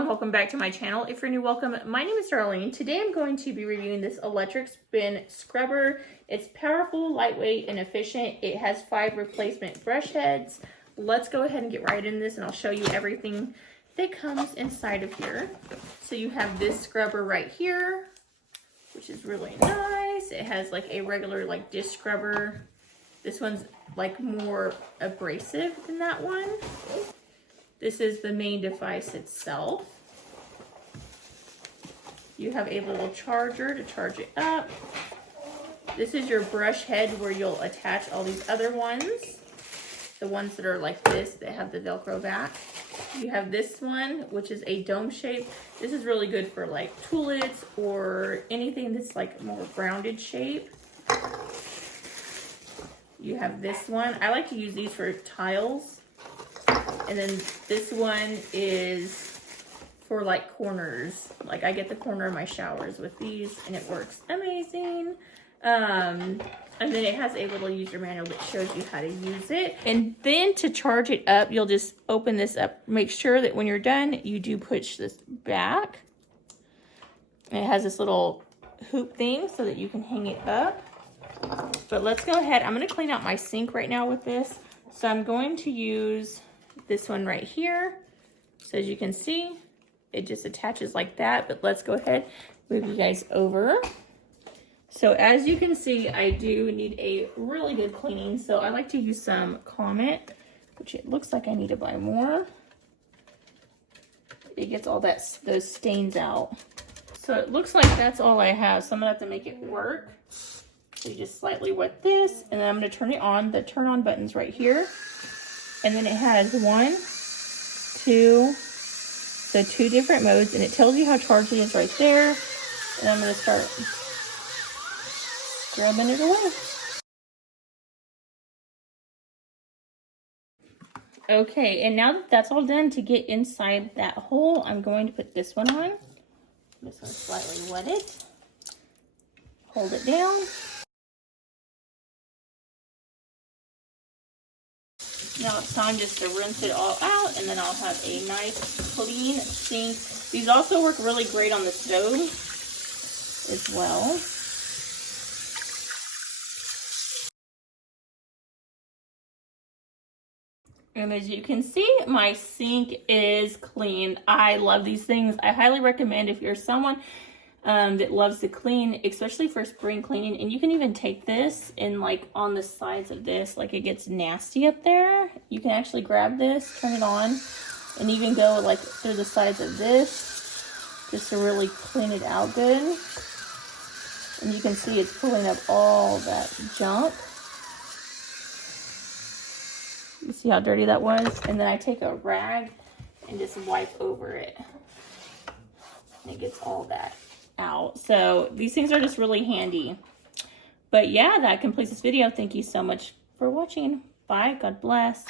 Welcome back to my channel. If you're new, welcome. My name is Darlene. Today I'm going to be reviewing this electric spin scrubber. It's powerful, lightweight, and efficient. It has 5 replacement brush heads. Let's go ahead and get right in this and I'll show you everything that comes inside of here. So you have this scrubber right here, which is really nice. It has like a regular like dish scrubber. This one's like more abrasive than that one. This is the main device itself. You have a little charger to charge it up. This is your brush head where you'll attach all these other ones. The ones that are like this, that have the Velcro back. You have this one, which is a dome shape. This is really good for like toilets or anything that's like more rounded shape. You have this one. I like to use these for tiles. And then this one is for like corners. Like I get the corner of my showers with these and it works amazing. And then it has a little user manual that shows you how to use it. And then to charge it up, you'll just open this up. Make sure that when you're done, you do push this back. And it has this little hoop thing so that you can hang it up. But let's go ahead. I'm gonna clean out my sink right now with this. So I'm going to use this one right here. So as you can see, it just attaches like that, but let's go ahead, move you guys over. So as you can see, I do need a really good cleaning. So I like to use some Comet, which it looks like I need to buy more. It gets all those stains out. So it looks like that's all I have. So I'm gonna have to make it work. So you just slightly wet this, and then I'm gonna turn it on. The turn on button's right here. And then it has 1, 2, so 2 different modes, and it tells you how charged it is right there. And I'm gonna start scrubbing it away. Okay, and now that that's all done, to get inside that hole, I'm going to put this one on. This one slightly wet it. Hold it down. Now it's time just to rinse it all out, and then I'll have a nice clean sink. These also work really great on the stove as well. And as you can see, my sink is clean. I love these things. I highly recommend if you're someone that loves to clean, especially for spring cleaning. And you can even take this and like on the sides of this, like it gets nasty up there, you can actually grab this, turn it on, and even go like through the sides of this just to really clean it out good. And you can see it's pulling up all that junk. You see how dirty that was? And then I take a rag and just wipe over it, and it gets all that out. So these things are just really handy. But yeah, that completes this video. Thank you so much for watching. Bye. God bless.